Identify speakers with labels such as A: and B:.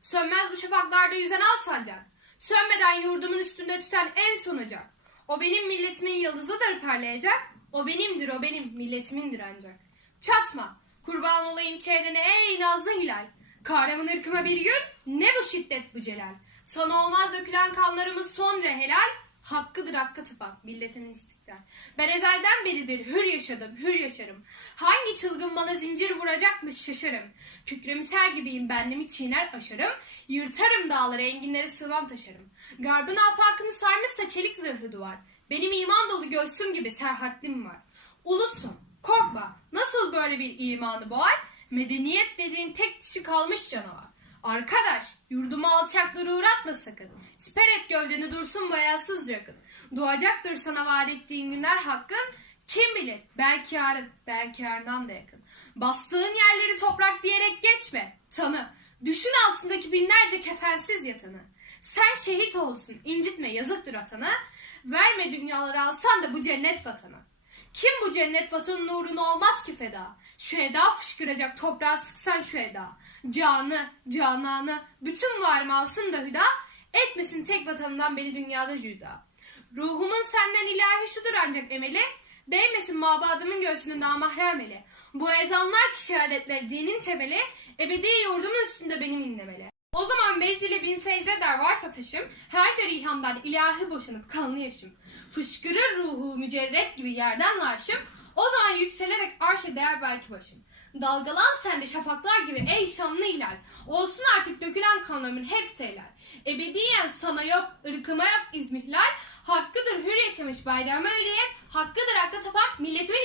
A: Sönmez bu şafaklarda yüzen al sancak. Sönmeden yurdumun üstünde tüten en son. O benim milletimin yıldızıdır parlayacak. O benimdir o benim milletimindir ancak. Çatma kurban olayım çehrene ey nazlı hilal. Kahraman ırkıma bir gün ne bu şiddet bu celal. Sana olmaz dökülen kanlarımız sonra helal. Hakkıdır hakka tıpan milletimin istiklal. Ben ezelden beridir hür yaşadım, hür yaşarım. Hangi çılgın bana zincir vuracakmış şaşarım. Kükremsel gibiyim benliğimi çiğner aşarım. Yırtarım dağları enginleri sıvam taşarım. Garbın afakını sarmışsa çelik zırhlı duvar. Benim iman dolu göğsüm gibi serhatlim var. Ulusun, korkma. Nasıl böyle bir imanı boğar? Medeniyet dediğin tek dişi kalmış canavar. Arkadaş, yurdumu alçaklara uğratma sakın. Siper et gövdeni dursun bayasız yakın. Doğacaktır sana vaat ettiğin günler hakkın. Kim bilir, belki yarın, belki yarından da yakın. Bastığın yerleri toprak diyerek geçme, tanı. Düşün altındaki binlerce kefensiz yatanı. Sen şehit olsun, incitme yazıktır atana. Verme dünyaları alsan da bu cennet vatanı. Kim bu cennet vatanın uğruna olmaz ki feda? Şu eda fışkıracak toprağa sıksan şu eda. Canı, cananı, bütün varımı alsın da hüda. Etmesin tek vatanından beni dünyada cüda. Ruhumun senden ilahi şudur ancak emeli. Değmesin mabadımın göğsünde namahrem eli. Bu ezanlar ki şehadetler dinin temeli. Ebedi yurdumun üstünde benim inlemeli. O zaman meclile bin secde der varsa taşım, her cerihamdan ilahi boşanıp kanlı yaşım. Fışkırır ruhu mücerret gibi yerden laşım, o zaman yükselerek arşa değer belki başım. Dalgalan sende şafaklar gibi ey şanlı hilal, olsun artık dökülen kanlarımın hepsi helal. Ebediyen sana yok, ırkıma yok izmihlal, hakkıdır hür yaşamış bayrama hürriyet, hakkıdır hakka tapan milletimin